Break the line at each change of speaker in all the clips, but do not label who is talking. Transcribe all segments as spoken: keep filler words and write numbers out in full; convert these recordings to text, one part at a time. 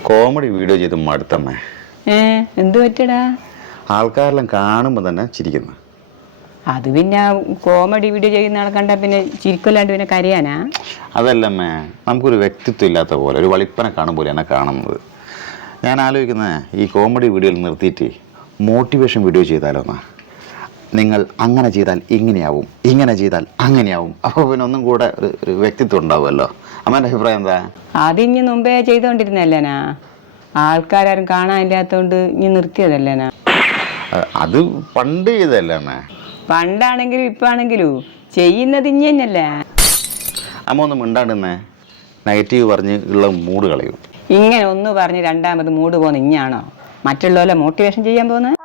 Comedy video ചെയ്ത് മടുത്തമ്മേ.
ഏ എന്ത് പറ്റടാ?
ആൾക്കാരെല്ലാം കാണുമ്പോൾ തന്നെ ചിരിക്കുന്നു.
അത് പിന്നെ കോമഡി വീഡിയോ ചെയ്യുന്ന ആളെ കണ്ടാൽ പിന്നെ ചിരിക്കല്ലാണ്ട് പിന്നെ കരയാനാ?
അതല്ലമ്മേ, നമുക്കൊരു വ്യക്തിത്വം ഇല്ലാത്ത പോലെ, ഒരു വളിപ്പനെ കാണുമ്പോൾ എന്നെ കാണുന്നത്. ഞാൻ ആലോചിക്കുന്നത് ഈ കോമഡി വീഡിയോയിൽ നിർത്തിയിട്ട് മോട്ടിവേഷൻ വീഡിയോ ചെയ്താലോ എന്നാ. നിങ്ങൾ അങ്ങനെ ചെയ്താൽ ഇങ്ങനെയാവും, ഇങ്ങനെ ചെയ്താൽ അങ്ങനെയാവും. അപ്പോൾ പിന്നെ ഒന്നും കൂടെ ഒരു ഒരു വ്യക്തിത്വം ഉണ്ടാവുമല്ലോ. അമ്മേൻ്റെ അഭിപ്രായം എന്താ?
അതിഞ്ഞ് മുമ്പേ ചെയ്തോണ്ടിരുന്നല്ലേനാ, ആൾക്കാരും കാണാനില്ലാത്തോണ്ട് ഇനി നിർത്തിയതല്ലേനാ.
അത് പണ്ട് ചെയ്തല്ലേ അമ്മേ.
പണ്ടാണെങ്കിലും ഇപ്പാണെങ്കിലും ചെയ്യുന്നത് ഇനി തന്നെയല്ലേ.
അമ്മ ഒന്നും മിണ്ടാണ്ടുന്നേ, നെഗറ്റീവ് പറഞ്ഞ് ഉള്ള മൂഡ് കളയും.
ഇങ്ങനെ ഒന്ന് പറഞ്ഞ് രണ്ടാമത് മൂഡ് പോകുന്ന ഇഞ്ഞാണോ മറ്റുള്ളവരെ മോട്ടിവേഷൻ ചെയ്യാൻ പോകുന്നത്?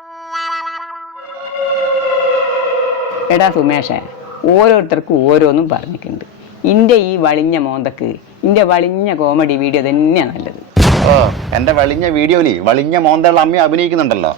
എടാ സുമേഷേ, ഓരോരുത്തർക്കും ഓരോന്നും പറഞ്ഞിട്ടുണ്ട്. ഇന്റെ ഈ വളിഞ്ഞ മോന്തക്ക് ഇന്റെ വളിഞ്ഞ കോമഡി വീഡിയോ തന്നെയാണ് നല്ലത്.
ഓ, എന്റെ വളിഞ്ഞ വീഡിയോയില് വളിഞ്ഞ മോന്തയുള്ള അമ്മ അഭിനയിക്കുന്നുണ്ടല്ലോ.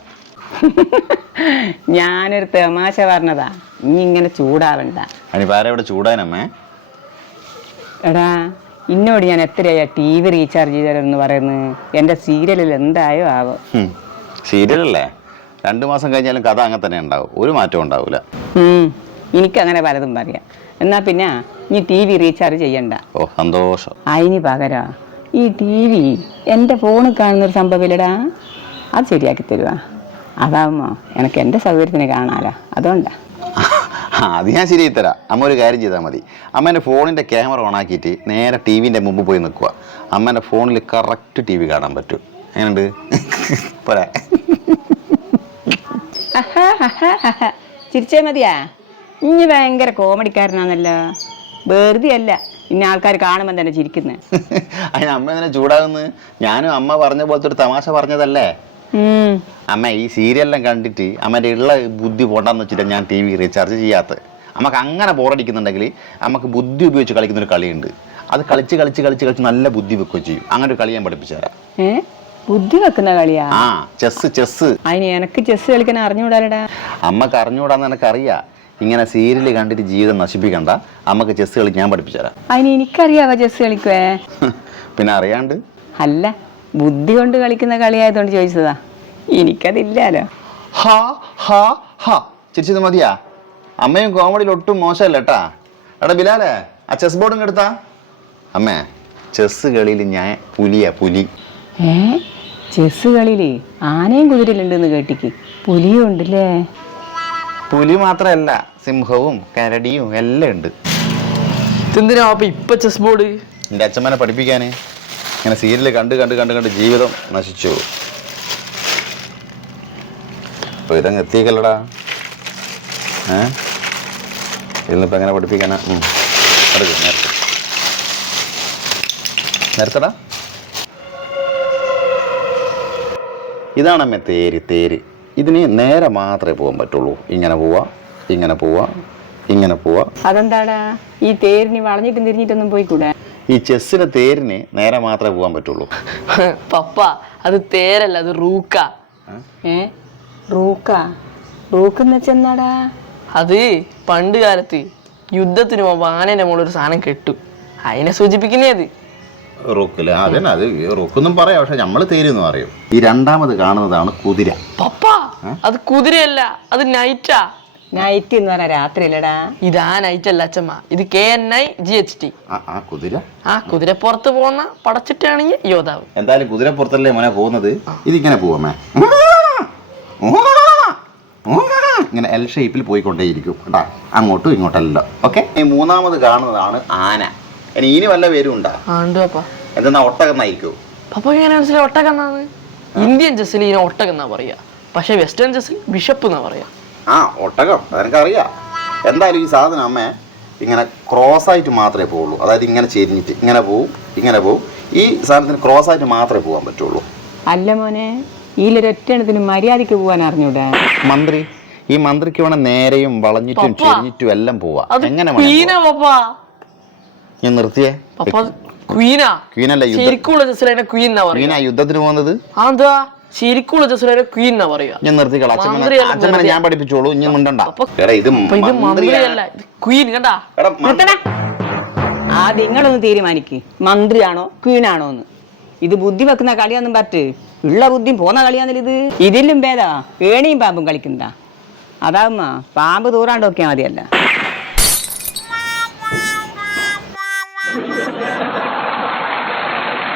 ഞാനൊരു തമാശ പറഞ്ഞതാ, ഇനി ഇങ്ങനെ ചൂടാവണ്ട.
അനിപ്പാരെവിടെ ചൂടാനമ്മേ?
എടാ ഇന്നോട് ഞാൻ എത്രയാ ടി വി റീചാർജ് ചെയ്തതെന്ന് പറയുന്നത്? എൻ്റെ സീരിയലിൽ എന്തായോ ആവോ.
സീരിയലല്ലേ, രണ്ടു മാസം കഴിഞ്ഞാലും കഥ അങ്ങനെ തന്നെ ഉണ്ടാവും, ഒരു മാറ്റവും ഉണ്ടാവില്ല.
എനിക്കങ്ങനെ പലതും പറയാം. എന്നാ പിന്നെ നീ ടി വി റീചാർജ് ചെയ്യണ്ട.
ഓ സന്തോഷം.
അതിന് പകരം ഈ ടി വി എൻ്റെ ഫോണിൽ കാണുന്നൊരു സംഭവമില്ലടാ, അത് ശരിയാക്കി തരുവാ. അതാവുമ്പോ എനിക്ക് എൻ്റെ സൗകര്യത്തിന് കാണാലോ, അതുകൊണ്ടാ.
അത് ഞാൻ ശരിയായി തരാം. അമ്മ ഒരു കാര്യം ചെയ്താൽ മതി. അമ്മേൻ്റെ ഫോണിൻ്റെ ക്യാമറ ഓൺ ആക്കിയിട്ട് നേരെ ടി വിൻ്റെ മുമ്പ് പോയി നിൽക്കുക. അമ്മേൻ്റെ ഫോണിൽ കറക്റ്റ് ടി വി കാണാൻ പറ്റും. എങ്ങനെയുണ്ട്? പോരാ?
ചിരിച്ചേ മതിയാ. ഇനി ഭയങ്കര കോമഡിക്കാരനാണല്ലോ. വെറുതെ അല്ല ഇന്ന ആൾക്കാർ കാണുമ്പോൾ തന്നെ ചിരിക്കുന്നത്.
അതിന് അമ്മ തന്നെ ചൂടാകുന്നത്. ഞാനും അമ്മ പറഞ്ഞ പോലത്തെ ഒരു തമാശ പറഞ്ഞതല്ലേ. അമ്മ ഈ സീരിയലെല്ലാം കണ്ടിട്ട് അമ്മേൻ്റെ ഉള്ള ബുദ്ധി പോണ്ടെന്ന് വെച്ചിട്ട് ഞാൻ ടി വി റീചാർജ് ചെയ്യാത്തത്. നമുക്ക് അങ്ങനെ ബോറടിക്കുന്നുണ്ടെങ്കിൽ നമുക്ക് ബുദ്ധി ഉപയോഗിച്ച് കളിക്കുന്നൊരു കളിയുണ്ട്. അത് കളിച്ച് കളിച്ച് കളിച്ച് കളിച്ച് നല്ല ബുദ്ധി വെക്കുകയും ചെയ്യും. അങ്ങനെ ഒരു കളി ഞാൻ പഠിപ്പിച്ചു തരാം.
ബുദ്ധി വെക്കുന്ന കളിയാ?
ആ, ചെസ് ചെസ്.
അതിന് എനിക്ക് ചെസ് കളിക്കാൻ അറിഞ്ഞുകൂടാലടാ.
അമ്മക്ക് അറിഞ്ഞുകൂടാന്ന് എനിക്കറിയാം. ഇങ്ങനെ സീരിയൽ കണ്ടിട്ട് ജീവിതം നശിപ്പിക്കണ്ട, അമ്മക്ക് ചെസ് കളി ഞാൻ പഠിപ്പിച്ചു തരാം.
അതിന് എനിക്കറിയാവോ ചെസ് കളിക്കുവേ?
പിന്നെ അറിയാണ്ട്
അല്ല, ബുദ്ധി കൊണ്ട് കളിക്കുന്ന കളിയായതുകൊണ്ട് ചോദിച്ചതാ. എനിക്കതില്ലാലോ.
ഹാ ഹാ ഹാ ചിരിച്ചത് മതിയാ? അമ്മയും കോമഡിയിൽ ഒട്ടും മോശമല്ല കേട്ടാ. എടാ ബിലാലേ, ആ ചെസ് ബോർഡും എടുത്താ. അമ്മേ, ചെസ് കളിയിൽ ഞാൻ പുലിയാ, പുലി.
ഏ ചെസ് കളിയില് ആനയും കുതിരയിലുണ്ടെന്ന് കേട്ടിക്ക്, പുലിയും ഉണ്ടല്ലേ?
പുലി മാത്രമല്ല, സിംഹവും കരടിയും എല്ലാം ഉണ്ട്.
എന്തിനാ അപ്പൊ ഇപ്പൊ ചെസ് ബോർഡ്?
എൻ്റെ അച്ഛമ്മനെ പഠിപ്പിക്കാന്. ഇങ്ങനെ സീരിയൽ കണ്ട് കണ്ട് കണ്ട് കണ്ട് ജീവിതം നശിച്ചു. അപ്പൊ ഇതങ്ങ് എത്തിക്കല്ലടാ. ഏ ഇന്നിപ്പോ എങ്ങനെ പഠിപ്പിക്കാനാ? നേരത്തടാ. ഇതാണ് അമ്മ തേര്. തേര് ഇതിന് നേരെ മാത്രമേ പോകാൻ പറ്റുള്ളൂ. ഇങ്ങനെ പോവാ, ഇങ്ങനെ പോവാ, ഇങ്ങനെ പോവാ.
അതെന്താടാ ഈ തേരിന് വളഞ്ഞിട്ടും തിരിഞ്ഞിട്ടൊന്നും പോയിക്കൂടെ?
ഈ ചെസ്സിലെ തേരിന് നേരെ മാത്രമേ പോകാൻ പറ്റുള്ളൂ.
പപ്പ, അത് തേരല്ല, അത് റൂക്ക.
ഏ റൂക്ക? റൂക്കെന്ന് വെച്ചെന്നാടാ?
അത് പണ്ട് കാലത്ത് യുദ്ധത്തിന് പോകുമ്പോ ആനേന്റെ മുകളിൽ ഒരു സാധനം കെട്ടു, അതിനെ സൂചിപ്പിക്കുന്നേ അത്.
റൂക്കില് അതന്നെ, അത് റൂക്കൊന്നും പറയാം, പക്ഷെ നമ്മള് തേരെന്ന് പറയും. ഈ രണ്ടാമത് കാണുന്നതാണ് കുതിര.
പപ്പ, അത് കുതിരയല്ല, അത് നൈറ്റാ.
നൈറ്റ് എന്ന് പറഞ്ഞാൽ രാത്രി അല്ലടാ.
ഇതാ നൈറ്റ് അല്ല അച്ഛമ്മ, ഇത് K N I G H T.
ആ കുതിര, ആ
കുതിര പുറത്ത് പോകുന്ന പടച്ചിട്ടാണെങ്കിൽ യോദ്ധാവ്.
എന്തായാലും കുതിര പുറത്തല്ലേ മോനെ പോകുന്നത്. ഇതിങ്ങനെ പോവാമേ, ഇങ്ങനെ എൽ ഷേപ്പിൽ പോയിക്കൊണ്ടേയിരിക്കും കേട്ടാ, അങ്ങോട്ടും ഇങ്ങോട്ടല്ലോ. ഓക്കെ. ഈ മൂന്നാമത് കാണുന്നതാണ് ആന. ഇനി ഇനി വല്ല പേരും ഉണ്ടാ? എന്താ ഒട്ടകന്നായിരിക്കും?
പപ്പ എങ്ങനെ മനസ്സിലായി ഒട്ടകന്നാണ്? ഇന്ത്യൻ ചെസ്സിൽ ഇതിനെ ഒട്ടകന്നാ പറയാ, പക്ഷെ വെസ്റ്റേൺ ചെസ്സിൽ ബിഷപ്പ് എന്നാ പറയാ.
ആ ഒട്ടകം, അതെനിക്കറിയാം. എന്തായാലും ഈ സാധനം അമ്മ ഇങ്ങനെ ക്രോസ് ആയിട്ട് മാത്രമേ പോവുള്ളൂ. അതായത് ഇങ്ങനെ ചെരിഞ്ഞിട്ട് ഇങ്ങനെ പോവും, ഇങ്ങനെ പോവും. ഈ സാധനത്തിന് ക്രോസ് ആയിട്ട് മാത്രമേ പോകാൻ പറ്റുള്ളൂ.
അല്ല മോനെ, ഇതിലൊരൊറ്റണത്തിന് മര്യാദക്ക് പോകാൻ അറിഞ്ഞൂടാ?
മന്ത്രി, ഈ മന്ത്രിക്ക് വേണം നേരെയും വളഞ്ഞിട്ടും ചെരിഞ്ഞിട്ടും എല്ലാം പോവാ. എങ്ങനെ ഞാൻ നിർത്തിയേ? ക്വീനല്ല, യുദ്ധത്തിന് പോകുന്നത്. ഞാൻ നിർത്തിക്കളാം. അച്ഛനെ ഞാൻ പഠിപ്പിച്ചോളൂ, ഇനി മിണ്ടണ്ട.
ആ നിങ്ങളൊന്ന് തീരുമാനിക്ക്, മന്ത്രിയാണോ ക്വീനാണോ എന്ന്. ഇത് ബുദ്ധി വെക്കുന്ന കളിയാന്നും പറ്റ് ഉള്ള ബുദ്ധിയും പോന്ന കളിയാന്നില്ല ഇത് ഇതിലും ഭേദാ ഏണിയും പാമ്പും കളിക്കുന്നതാ അതാവുമ്മ പാമ്പ് തൂറാണ്ട് നോക്കിയാൽ മതിയല്ല